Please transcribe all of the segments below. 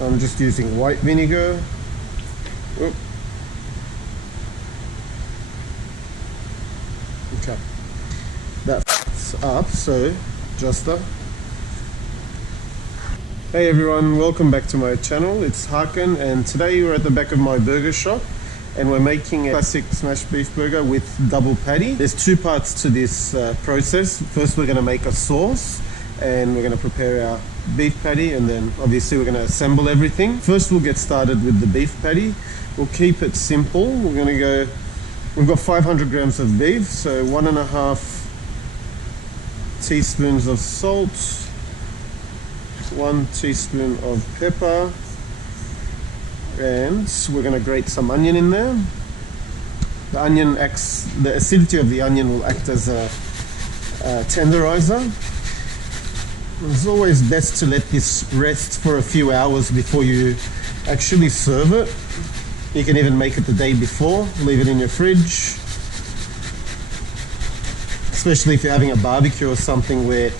I'm just using white vinegar. Oop. Okay, that's up, so just a... Hey everyone, welcome back to my channel. It's Hakan, and today we're at the back of my burger shop and we're making a classic smashed beef burger with double patty. There's two parts to this process. First we're going to make a sauce and we're going to prepare our beef patty, and then obviously we're going to assemble everything. First we'll get started with the beef patty. We'll keep it simple. We're going to go, we've got 500 grams of beef, so 1.5 teaspoons of salt, 1 teaspoon of pepper, and we're going to grate some onion in there. The acidity of the onion will act as a tenderizer. It's always best to let this rest for a few hours before you actually serve it. You can even make it the day before, leave it in your fridge. Especially if you're having a barbecue or something where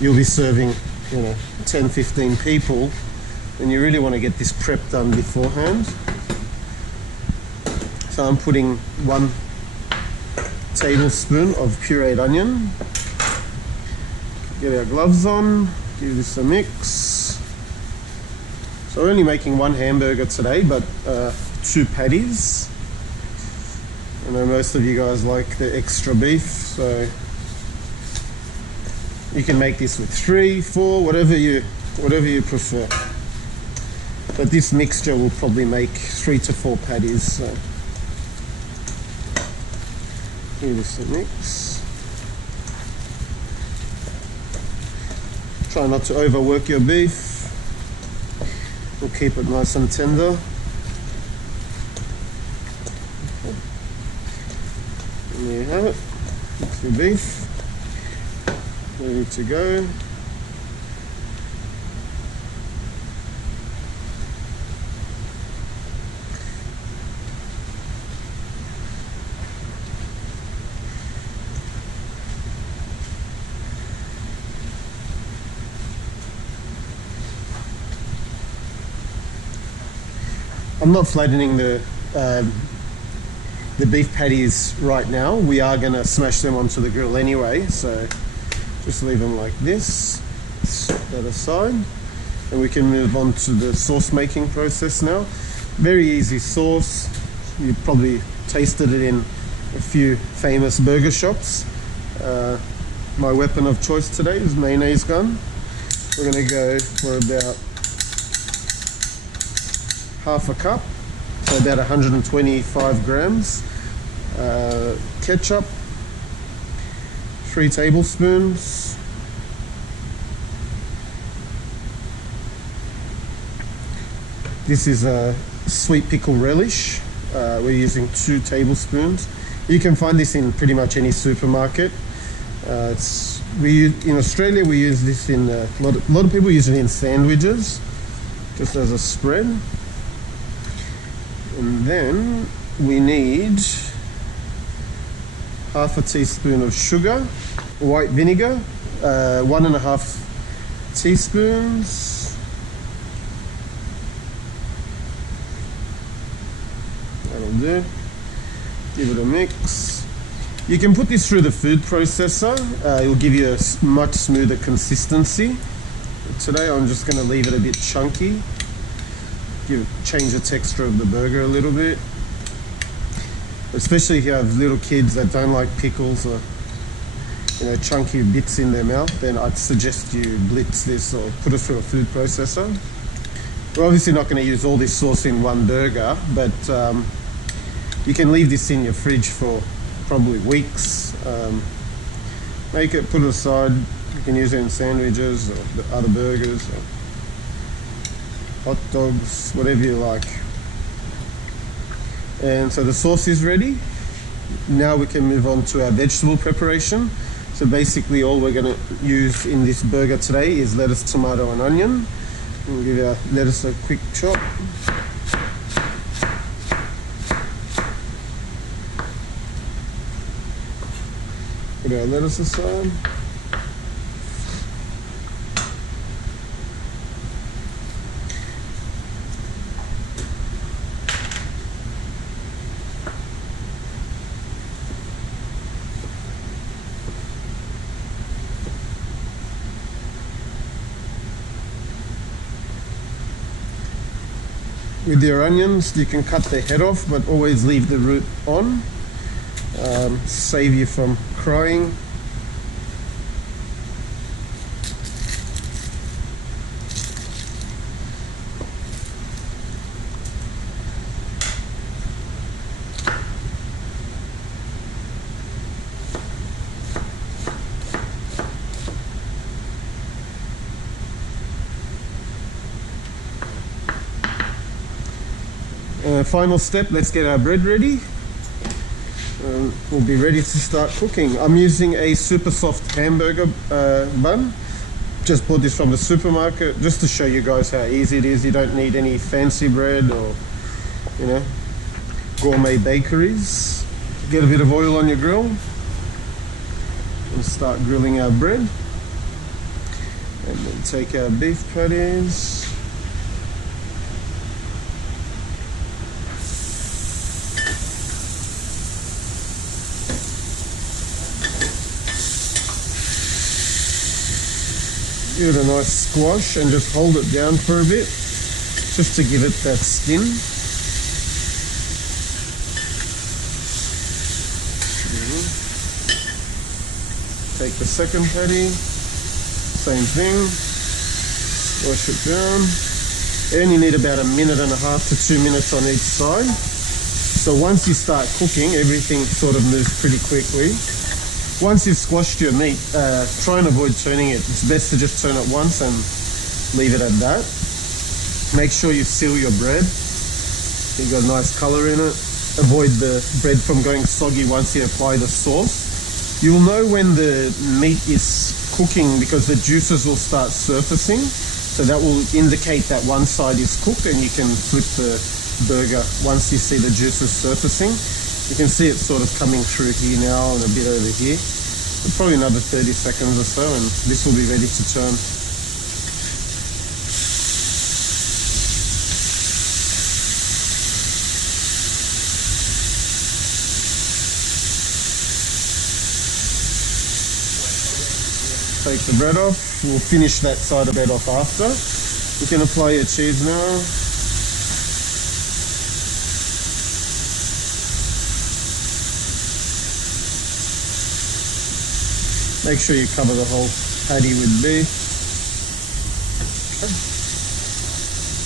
you'll be serving, 10-15 people, and you really want to get this prep done beforehand. So I'm putting 1 tablespoon of pureed onion. Get our gloves on, give this a mix. So we're only making 1 hamburger today, but 2 patties. I know most of you guys like the extra beef, so you can make this with 3, 4, whatever you prefer. But this mixture will probably make 3 to 4 patties. So give this a mix. Try not to overwork your beef. We'll keep it nice and tender. And there you have it. That's your beef. Ready to go. I'm not flattening the beef patties right now. We are going to smash them onto the grill anyway, so just leave them like this. Set that aside, and we can move on to the sauce making process now. Very easy sauce. You probably tasted it in a few famous burger shops. My weapon of choice today is mayonnaise gun. We're going to go for about half a cup, so about 125 grams. Ketchup, 3 tablespoons. This is a sweet pickle relish. We're using 2 tablespoons. You can find this in pretty much any supermarket. In Australia we use this in a lot of people use it in sandwiches, just as a spread. And then we need half a teaspoon of sugar, white vinegar, 1.5 teaspoons. That'll do. Give it a mix. You can put this through the food processor. It will give you a much smoother consistency. Today I'm just going to leave it a bit chunky. Change the texture of the burger a little bit. Especially if you have little kids that don't like pickles or chunky bits in their mouth, then I'd suggest you blitz this or put it through a food processor. We're obviously not going to use all this sauce in one burger, but you can leave this in your fridge for probably weeks. Make it, put it aside. You can use it in sandwiches or other burgers or hot dogs, whatever you like. And so the sauce is ready. Now we can move on to our vegetable preparation. So basically all we're going to use in this burger today is lettuce, tomato and onion. We'll give our lettuce a quick chop. Put our lettuce aside. with your onions, you can cut the head off, but always leave the root on. Save you from crying. Final step, let's get our bread ready. We'll be ready to start cooking. I'm using a super soft hamburger bun. Just bought this from the supermarket just to show you guys how easy it is. You don't need any fancy bread or, you know, gourmet bakeries. Get a bit of oil on your grill and start grilling our bread. And then take our beef patties. Give it a nice squash and just hold it down for a bit, just to give it that skin. Take the second patty, same thing, squash it down. And you need about 1.5 to 2 minutes on each side. So once you start cooking, everything sort of moves pretty quickly. Once you've squashed your meat, try and avoid turning it. It's best to just turn it once and leave it at that. Make sure you seal your bread. You've got a nice color in it. Avoid the bread from going soggy once you apply the sauce. You'll know when the meat is cooking because the juices will start surfacing. So that will indicate that one side is cooked, and you can flip the burger once you see the juices surfacing. You can see it sort of coming through here now and a bit over here. But probably another 30 seconds or so and this will be ready to turn. Take the bread off. We'll finish that side of bread off after. You can apply your cheese now. Make sure you cover the whole patty with beef. Okay.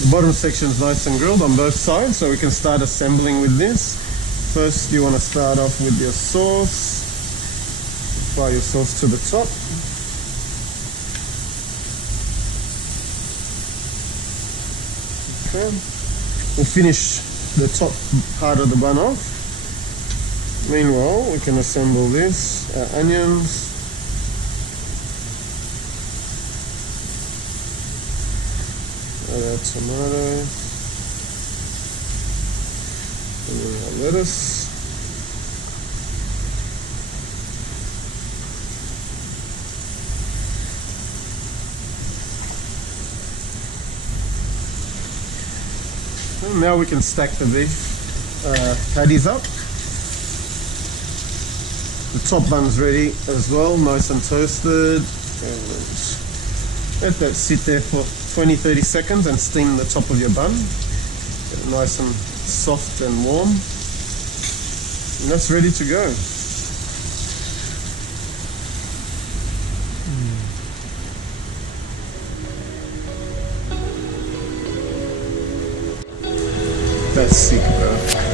The bottom section is nice and grilled on both sides, so we can start assembling with this. First, you want to start off with your sauce. Apply your sauce to the top. Okay. We'll finish the top part of the bun off. Meanwhile, we can assemble this, our onions. Our tomatoes, and then our lettuce. And now we can stack the beef patties up. The top bun's ready as well, nice and toasted. And let that sit there for 20-30 seconds and steam the top of your bun. Get it nice and soft and warm. And that's ready to go. That's sick, bro.